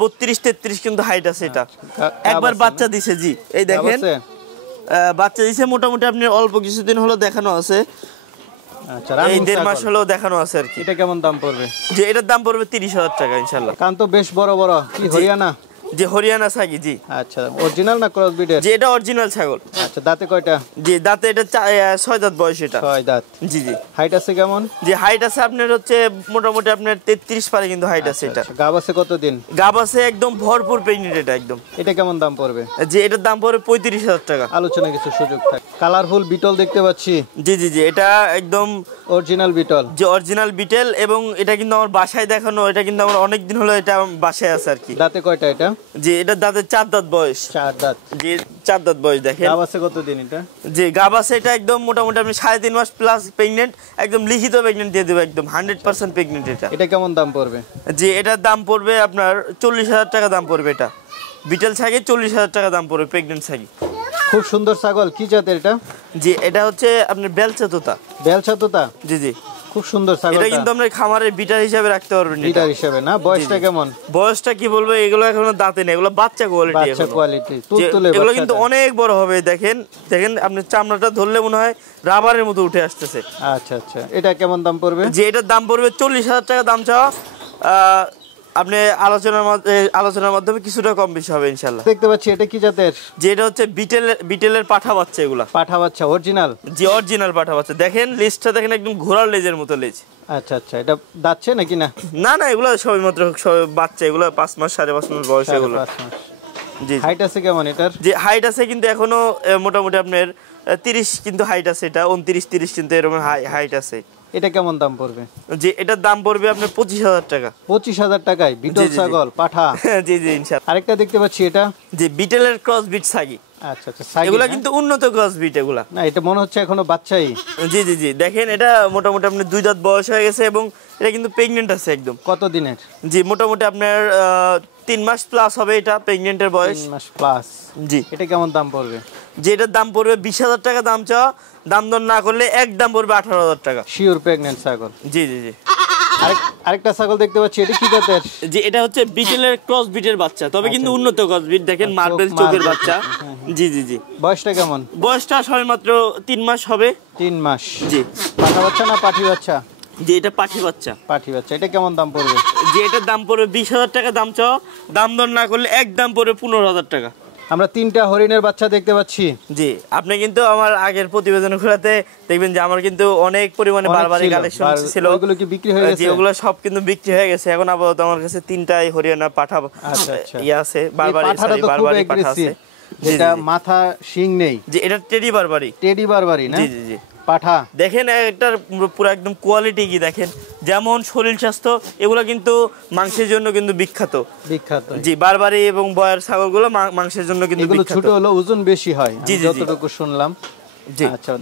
32-33 কিন্তু হাইট আছে এটা। একবার বাচ্চা দিছে। জি এই দেখেন বাচ্চা দিছে মোটামুটি আপনি অল্প কিছুদিন হলো দেখানো আছে। আচ্ছা, এই 1.5 মাস হলো দেখানো আছে আর কি। এটা কেমন দাম পড়বে? যে এটার দাম পড়বে 30,000 টাকা ইনশাআল্লাহ। কান তো বেশ বড় বড়, কি হরিয়ানা? যে হরিয়ানা ছাগি। জি আচ্ছা, অরিজিনাল না ক্রস ব্রিডের? যে এটা অরিজিনাল ছাগল। আচ্ছা, দাঁতে কয়টা? জি দাঁতে এটা 6 দাঁত বয়স এটা। 6 দাঁত। জি জি হাইট আছে কেমন? যে হাইট আছে আপনার হচ্ছে মোটামুটি আপনার 33 পারে কিন্তু হাইট আছে এটা। গাব আছে কতদিন? গাব আছে একদম ভরপুর প্রেগন্যান্ট এটা একদম। এটা কেমন দাম পড়বে? যে এটার দাম পড়বে 35,000 টাকা। আলোচনা কিছু সুযোগ থাকে। কালারফুল বিটল দেখতে পাচ্ছি। জি জি জি এটা একদম অরিজিনাল বিটল। যে অরিজিনাল বিটেল এবং এটা কিন্তু আমার বাসায় দেখানো। এটা কিন্তু আমার অনেক দিন হলো এটা বাসায় আছে আর কি। দাঁতে কয়টা এটা? যে এটা দাঁতে 4 দাঁত বয়স। 4 দাঁত। যে 4 দাঁত বয়স দেখেন। গাব আছে কতদিন এটা? যে গাব আছে এটা একদম মোটামুটি আপনি 3.5 মাস প্লাস প্রেগন্যান্ট, একদম লিখিত প্রেগন্যান্ট দিয়ে দেবো একদম 100% প্রেগন্যান্ট এটা। এটা কেমন দাম পড়বে? যে এটার দাম পড়বে আপনার 40,000 টাকা দাম পড়বে এটা। বিটেল ছাগি 40,000 টাকা দাম পড়বে প্রেগন্যান্ট ছাগি। খুব সুন্দর ছাগল, কি জাতের এটা? যে এটা হচ্ছে আপনার বেলচা তোতা। বেলচা তোতা? জি জি খুব সুন্দর ছাগল। এটা কিন্তু আমরা খামারের বিটার হিসাবে রাখতে পারবেন। বিটার হিসাবে না? বয়সটা কেমন? বয়সটা কি বলবো, এগুলো এখনো দাঁতে নেই, এগুলো বাচ্চা কোয়ালিটি। বাচ্চা কোয়ালিটি, তুলতুলে এগুলো বাচ্চাটা। কিন্তু অনেক বড় হবে। দেখেন দেখেন আপনি চামড়াটা ধরলে মনে হয় রাবারের মতো উঠে আসতেছে। আচ্ছা আচ্ছা, এটা কেমন দাম পড়বে? যে এটার দাম পড়বে 40,000 টাকা দাম চাওয়া। আপনি আলোচনার মাধ্যমে কিছুটা কম বেশি হবে ইনশাআল্লাহ। দেখতে পাচ্ছি এটা কি জাতের? যে এটা হচ্ছে বিটেলের পাঠা বাচ্চা এগুলা। পাঠা বাচ্চা অরিজিনাল? জি অরিজিনাল পাঠা বাচ্চা। দেখেন লেজটা দেখেন একদম ঘোড়ার লেজের মতো লেজ। আচ্ছা আচ্ছা, এটা দাঁতছে নাকি না? না না এগুলো সবই মাত্র বাচ্চা। এগুলো 5 মাস 5.5 মাস বয়স এগুলো। জি হাইট আছে কেমন এটার? যে হাইট আছে কিন্তু এখনো মোটামুটি আপনার 30 কিন্তু হাইট আছে। এটা 29-30 কিন্তু এরকম হাইট আছে। এটা কেমন দাম পড়বে? যে এটার দাম পড়বে আপনার 25,000 টাকা। 25,000 টাকায় বিটল ছাগল পাঠা? জি জি ইনশাআল্লাহ। আরেকটা দেখতে পাচ্ছি এটা? যে বিটেলের ক্রস বিট ছাগি। আচ্ছা আচ্ছা, এগুলা কিন্তু উন্নত ক্রস বিট এগুলা। না, এটা মনে হচ্ছে এখনো বাচ্চাই। জি জি জি দেখেন এটা মোটামুটি আপনার 2 দাঁত বয়স হয়ে গেছে এবং এটা কিন্তু প্রেগন্যান্ট আছে একদম। কত দিনের? জি মোটামুটি আপনার 3 মাস প্লাস হবে এটা প্রেগন্যান্টের বয়স। 3 মাস প্লাস। জি এটা কেমন দাম পড়বে? যে এটার দাম পড়বে 20,000 টাকা দাম চাওয়া। দাম দর না করলে একদম পড়বে 18,000 টাকা। শিওর প্রেগন্যান্ট ছাগল? জি জি জি আরেকটা ছাগল দেখতে পাচ্ছি, এটা কি জাতের? যে এটা হচ্ছে বিটেলের ক্রস বিটের বাচ্চা, তবে কিন্তু উন্নত ক্রস বিট। দেখেন মার্বেল চোখের বাচ্চা। জি জি জি বয়সটা কেমন? বয়সটা সবে মাত্র 3 মাস হবে। 3 মাস। জি পাঠা বাচ্চা না পাঠি বাচ্চা? যে এটা পাঠি বাচ্চা। পাঠি বাচ্চা। এটা কেমন দাম পড়বে? যে এটার দাম পড়বে 20,000 টাকা দাম চাও। দাম দর না করলে একদম পড়বে 15,000 টাকা। আমরা 3টা হরিণের বাচ্চা দেখতে পাচ্ছি। জি আপনি কিন্তু আমার আগের প্রতিবেদনগুলোতে দেখবেন যে আমার কিন্তু অনেক পরিমাণে বারবারই কালেকশন ছিল। ওগুলো কি বিক্রি হয়ে গেছে? ওগুলো সব কিন্তু বিক্রি হয়ে গেছে। এখন আপাতত আমার কাছে 3টাই হরিয়ানা পাঠা আছে। বারবারই পাঠা আছে। যেটা মাথা শিং নেই। যে এটা টেডি বারবারি না? জি জি জি পাঠা। দেখেন এটার পুরো একদম কোয়ালিটি কি দেখেন। যেমন শরীর স্বাস্থ্য এগুলো কিন্তু মাংসের জন্য কিন্তু বিখ্যাত। জি বারবারি এবং বয়ার ছাগলগুলো মাংসের জন্য কিন্তু এগুলো ছোট হলো ওজন বেশি হয় যতটুকু শুনলাম। জি আচ্ছা,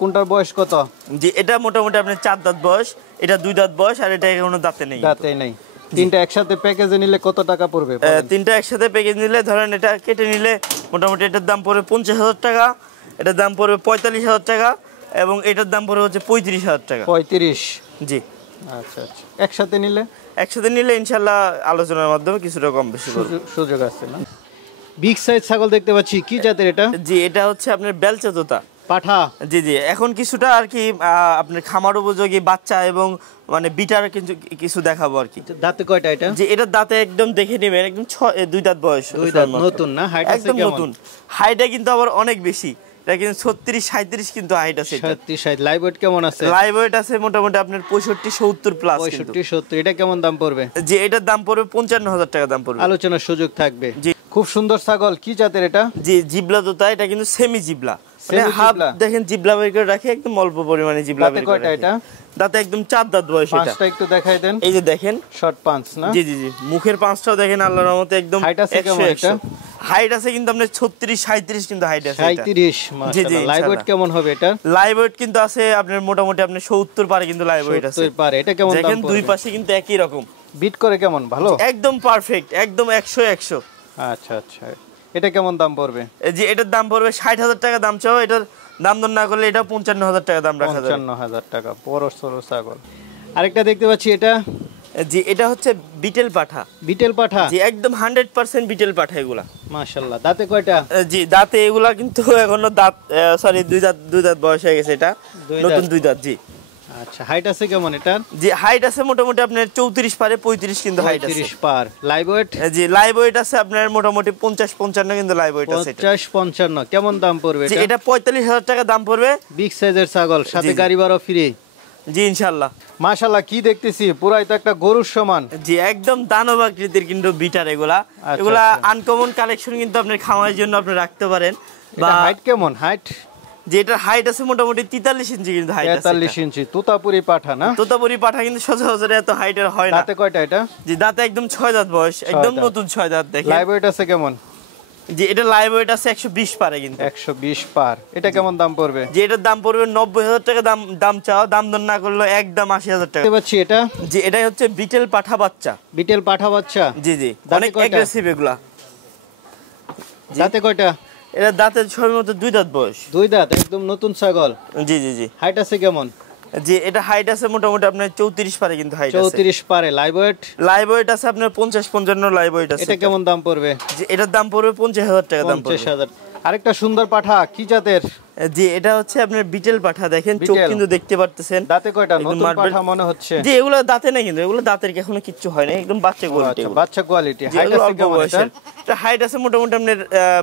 কোনটার বয়স কত? জি এটা মোটামুটি আপনার 4 দাঁত বয়স, এটা 2 দাঁত বয়স, আর এটা এখনো দাঁতে নেই। 3টা একসাথে প্যাকেজে নিলে কত টাকা পড়বে? 3টা একসাথে প্যাকেজ নিলে ধরেন এটা কেটে নিলে মোটামুটি এটার দাম পড়বে 50,000 টাকা, এটার দাম পড়বে 45,000 টাকা এবং এটার দাম পড়বে হচ্ছে 35,000 টাকা। 35? জি আচ্ছা আচ্ছা, একসাথে নিলে ইনশাল্লাহ আলোচনার মাধ্যমে কিছুটা কম বেশি সুযোগ আছে না? বিগ সাইজ ছাগল দেখতে পাচ্ছি, কি জাতের এটা? জি, এটা হচ্ছে আপনার বেলচা তোতা পাঠা। জি জি, এখন কিছুটা আর কি আপনার খামার উপযোগী বাচ্চা এবং মানে বিটার কিছু দেখাবো আর কি। দাঁতে কয়টা এটা? জি, এটা দাঁতে একদম দেখে নেবেন, একদম 2 দাঁত বয়স, নতুন না? হাইট আছে একদম কেমন? নতুন, হাইটটা কিন্তু আবার অনেক বেশি, এটা কিন্তু 36-37 কিন্তু হাইট আছে। 37-60। লাইভ ওয়েট কেমন আছে? লাইভ ওয়েট আছে মোটামুটি আপনার 65-70 প্লাস। 65-70। এটা কেমন দাম পড়বে? জি, এটার দাম পড়বে 55,000 টাকা দাম পড়বে, আলোচনার সুযোগ থাকবে। জি। খুব সুন্দর ছাগল, কি জাতের এটা? জি, জিবলা তোতা, এটা কিন্তু সেমি জিবলা, মানে হাফ দেখেন জিবলা বের করে রাখে, একদম অল্প পরিমাণে জিবলা বের করে রাখে। এটা দাঁতে একদম 4 দাঁত বয়স। এটা পাঁচটা একটু দেখাই দেন। এই যে দেখেন শর্ট পাঁচ না? জি জি জি, মুখের পাঁচটাও দেখেন আল্লাহর রহমতে একদম। হাইট আছে কেমন এটা? হাইট আছে কিন্তু আপনার 36-37 কিন্তু হাইট আছে। 37 মাশাআল্লাহ। লাইভ ওয়েট কেমন হবে এটা? লাইভ ওয়েট কিন্তু আছে আপনার মোটামুটি আপনার 70 পারে কিন্তু লাইভ ওয়েট আছে। 70 পারে। এটা কেমন দাম দেখেন পড়বে? দুই পাশে কিন্তু একই রকম। বিট করে কেমন? ভালো, একদম পারফেক্ট, একদম 100-100। আচ্ছা আচ্ছা, এটা কেমন দাম পড়বে? জি, এটার দাম পড়বে 60,000 টাকা দাম চাও, এটার দাম দর না করলে এটা 55,000 টাকা দাম রাখা যাবে। 55,000 টাকা। বড় সরো ছাগল। আরেকটা দেখতে পাচ্ছি, এটা? জি, এটা হচ্ছে বিটেল পাঠা। বিটেল পাঠা? জি, একদম 100% বিটেল পাঠা এগুলা। মাশাআল্লাহ। দাঁতে কয়টা? জি, দাঁতে এগুলা কিন্তু এখনো দাঁত সরি 2 দাঁত বয়স হয়ে গেছে, এটা নতুন 2 দাঁত। জি আচ্ছা, হাইট আছে কেমন এটা? জি, হাইট আছে মোটামুটি আপনার 34 পারে 35 কিন্তু হাইট আছে। 35 পার। Live weight? জি, লাইভ ওয়েট আছে আপনার মোটামুটি 50-55 কিন্তু লাইভ ওয়েট আছে। 50-55। কেমন দাম পড়বে জি, এটা? এটা 45,000 টাকা দাম পড়বে। বিগ সাইজের ছাগল, সাথে গাড়ি ভাড়া ফ্রি। জি ইনশাআল্লাহ। মাশাআল্লাহ, কি দেখতেছি, পুরাই তো একটা গরুর সমান। জি, একদম দানব আকৃতির কিন্তু বিটার এগুলা। এগুলা আনকমন কালেকশন, কিন্তু আপনি খামারের জন্য আপনি রাখতে পারেন। বা হাইট কেমন? হাইট? যে এটার হাইট আছে মোটামুটি 43 ইঞ্চি কিন্তু হাইট আছে। 43 ইঞ্চি। তোতাপুরি পাঠা না? তোতাপুরি পাঠা কিন্তু সচরাচর এত হাইটের হয় না। দাঁতে কয়টা এটা? জি, দাঁতে একদম 6 দাঁত বয়স, একদম নতুন 6 দাঁত। দেখেন লাইভ ওয়েট আছে কেমন? জি, এটা লাইভ ওয়েট আছে 120 পারে কিন্তু। 120 পার। এটা কেমন দাম পড়বে? যে এটার দাম পড়বে 90,000 টাকা দাম চাও, দাম দর না করলে একদম 80,000 টাকা। দেখতে পাচ্ছি এটা? জি, এটাই হচ্ছে বিটেল পাঠা বাচ্চা। বিটেল পাঠা বাচ্চা? জি জি, অনেক অ্যাগ্রেসিভ এগুলা। দাঁতে কয়টা? এটা দাঁতে সর্বমোট 2 দাঁত বয়স। 2 দাঁত, একদম নতুন ছাগল। জি জি জি। হাইট আছে কেমন? জি, এটা হাইট আছে মোটামুটি আপনার 34 পারে কিন্তু হাইট আছে। 34 পারে। Live weight? লাইভ ওয়েট আছে আপনার 50-55 লাইভ ওয়েট আছে। এটা কেমন দাম পড়বে? জি, এটার দাম পড়বে 50,000 টাকা দাম পড়বে। 50,000। আরেকটা সুন্দর পাঠা, কি জাতের? জি, এটা হচ্ছে আপনার বিটেল পাঠা। দেখেন চোখ কিন্তু দেখতে পারতেছেন। দাঁতে কয়টা? নতুন পাঠা মনে হচ্ছে। জি, এগুলো দাঁতে না কিন্তু, এগুলো দাঁতের এখনো কিচ্ছু হয় না, একদম বাচ্চা কোয়ালিটি। বাচ্চা কোয়ালিটি। হাইট আছে কেমন এটা? এটা হাইট আছে মোটামুটি আপনার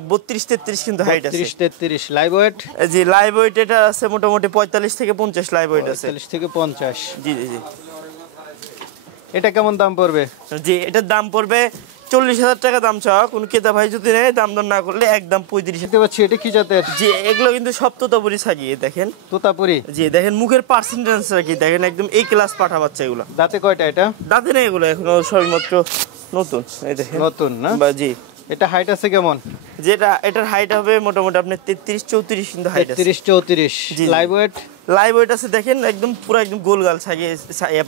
32-33 কিন্তু হাইট আছে। 32-33। Live weight? জি, লাইভ ওয়েট এটা আছে মোটামুটি 45 থেকে 50 লাইভ ওয়েট আছে। 45 থেকে 50। জি জি জি। এটা কেমন দাম পড়বে? জি, এটার দাম পড়বে 40,000 টাকা দাম চাওয়া, কোন ক্রেতা ভাই যদি নেয় দাম দর না করলে একদম 35। দেখতে পাচ্ছি, এটা কি জাতের? জি, এগুলো কিন্তু সব তোতাপুরি ছাগিয়ে দেখেন। তোতাপুরি? জি, দেখেন মুখের পার্সেন্টেজ কি দেখেন, একদম এই ক্লাস পাঠা বাচ্চা এগুলো। দাঁতে কয়টা এটা? দাঁতে নেই এগুলো, এখনো সবেমাত্র নতুন। এই দেখেন নতুন না? জি। এটা হাইট আছে কেমন? যেটা এটার হাইট হবে মোটামুটি আপনার 33-34 কিন্তু হাইট আছে। 33-34। Live weight? লাইভ ওয়েট আছে দেখেন একদম পুরো একদম গোল গাল ছাগিয়ে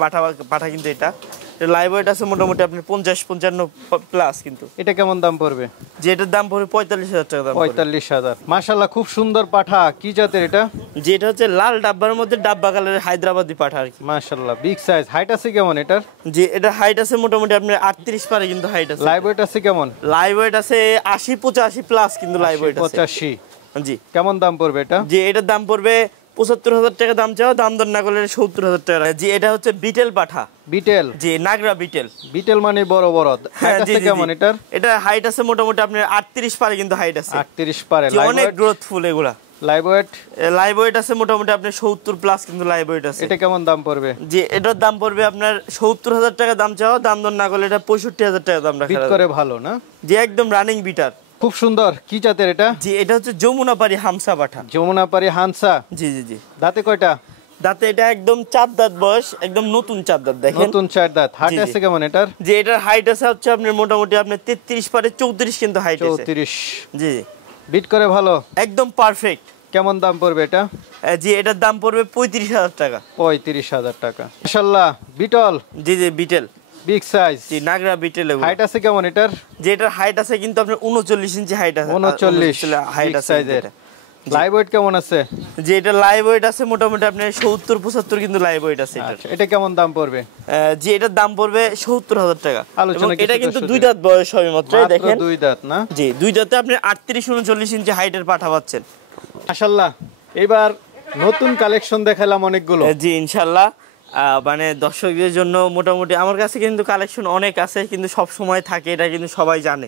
পাঠা কিন্তু এটা লাইভ ওয়েট আছে মোটামুটি আপনার 50-55 প্লাস কিন্তু। এটা কেমন দাম পড়বে? যে এটার দাম পড়বে 45,000 টাকা দাম। 45,000। মাশাআল্লাহ, খুব সুন্দর পাঠা, কি জাতের এটা? যে এটা হচ্ছে লাল ডাব্বার মধ্যে ডাব্বা কালারের হায়দ্রাবাদি পাঠা আর কি। মাশাআল্লাহ, বিগ সাইজ। হাইট আছে কেমন এটার? যে এটা হাইট আছে মোটামুটি আপনার 38 পারে কিন্তু হাইট আছে। লাইভ ওয়েট আছে কেমন? লাইভ ওয়েট আছে 80-85 প্লাস কিন্তু লাইভ ওয়েট আছে। 85। জি। কেমন দাম পড়বে এটা? যে এটার দাম পড়বে 75,000 টাকা দাম চাও, দাম দর না করলে 70,000 টাকা। জি, এটা হচ্ছে বিটেল পাঠা। বিটেল? জি, নাগরা বিটেল। বিটেল মানে বড় বড়। হাইট আছে কেমন এটার? এটা হাইট আছে মোটামুটি আপনার 38 পারে কিন্তু হাইট আছে। 38 পারে। অনেক গ্রোথফুল এগুলা। Live weight? লাইভ ওয়েট আছে মোটামুটি আপনার 70 প্লাস কিন্তু লাইভ ওয়েট আছে। এটা কেমন দাম পড়বে? জি, এটার দাম পড়বে আপনার 70,000 টাকা দাম চাও, দাম দর না করলে এটা 65,000 টাকা দাম রাখা। বিট করে ভালো না? জি, একদম রানিং বিটার। খুব সুন্দর, কি জাতের এটা? জি, এটা হচ্ছে যমুনাপাড়ি হামসা পাঠা। যমুনাপাড়ি হামসা? জি জি জি। দাঁতে কয়টা? দাঁতে এটা একদম 4 দাঁত বয়স, একদম নতুন 4 দাঁত। দেখেন নতুন 4 দাঁত। হাইট আছে কেমন এটার? যে এটার হাইট আছে হচ্ছে আপনার মোটামুটি আপনার 33 পারে 34 কিন্তু হাইট আছে। 34। জি জি। বিট করে ভালো, একদম পারফেক্ট। কেমন দাম পড়বে এটা? জি, এটার দাম পড়বে 35,000 টাকা। 35,000 টাকা। মাশাআল্লাহ, বিটল? জি জি, বিটেল। Big size? জি, নাগরা বিটেল। হাইট আছে কেমন এটার? যে এটার হাইট আছে কিন্তু আপনার 39 ইঞ্চি হাইট আছে। 39 হাইট আছে সাইজের। লাইভ ওয়েট কেমন আছে? যে এটা লাইভ ওয়েট আছে মোটামুটি আপনার 70-75 কিন্তু লাইভ ওয়েট আছে এটা। আচ্ছা, এটা কেমন দাম পড়বে? যে এটার দাম পড়বে 70,000 টাকা। আলোচনা এটা কিন্তু 2 দাঁত বয়স হবে মাত্র, দেখেন 2 দাঁত না? জি 2 দাঁতে আপনি 38-39 ইঞ্চি হাইটের পাঠা পাচ্ছেন। মাশাআল্লাহ, এবার নতুন কালেকশন দেখালাম অনেকগুলো। জি ইনশাআল্লাহ, মানে দর্শকদের জন্য মোটামুটি আমার কাছে কিন্তু কালেকশন অনেক আছে, কিন্তু সব সময় থাকে এটা কিন্তু সবাই জানে।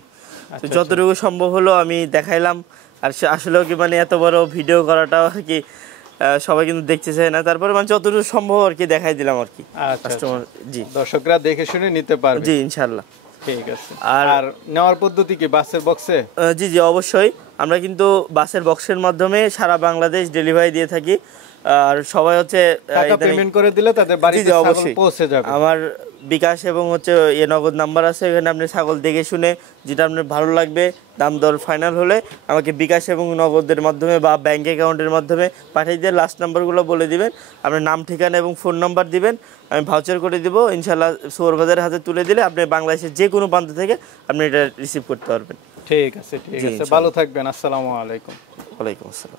তো যতটুকু সম্ভব হলো আমি দেখাইলাম। আর আসলেও কি মানে এত বড় ভিডিও করাটাও আর কি সবাই কিন্তু দেখতে চায় না, তারপরে মানে যতটুকু সম্ভব আর কি দেখাই দিলাম আর কি। কাস্টমার জি দর্শকরা দেখে শুনে নিতে পারবে। জি ইনশাআল্লাহ। ঠিক আছে। আর নেওয়ার পদ্ধতি কি বাসের বক্সে? জি জি অবশ্যই, আমরা কিন্তু বাসের বক্সের মাধ্যমে সারা বাংলাদেশ ডেলিভারি দিয়ে থাকি। আর সবাই হচ্ছে টাকা পেমেন্ট করে দিলে তাদের বাড়িতে ছাগল পৌঁছে যাবে। আমার বিকাশ এবং হচ্ছে নগদ নাম্বার আছে, এখানে আপনি ছাগল দেখে শুনে যেটা আপনার ভালো লাগবে, দাম দর ফাইনাল হলে আমাকে বিকাশ এবং নগদের মাধ্যমে বা ব্যাংক অ্যাকাউন্টের মাধ্যমে পাঠিয়ে দিয়ে লাস্ট নাম্বারগুলো বলে দিবেন, আপনার নাম ঠিকানা এবং ফোন নাম্বার দিবেন, আমি ভাউচার করে দিব। ইনশাআল্লাহ সুপারভাইজারের হাতে তুলে দিলে আপনি বাংলাদেশের যে কোনো প্রান্ত থেকে আপনি এটা রিসিভ করতে পারবেন। ঠিক আছে, ঠিক আছে, ভালো থাকবেন। আসসালামু আলাইকুম। ওয়ালাইকুম আসসালাম।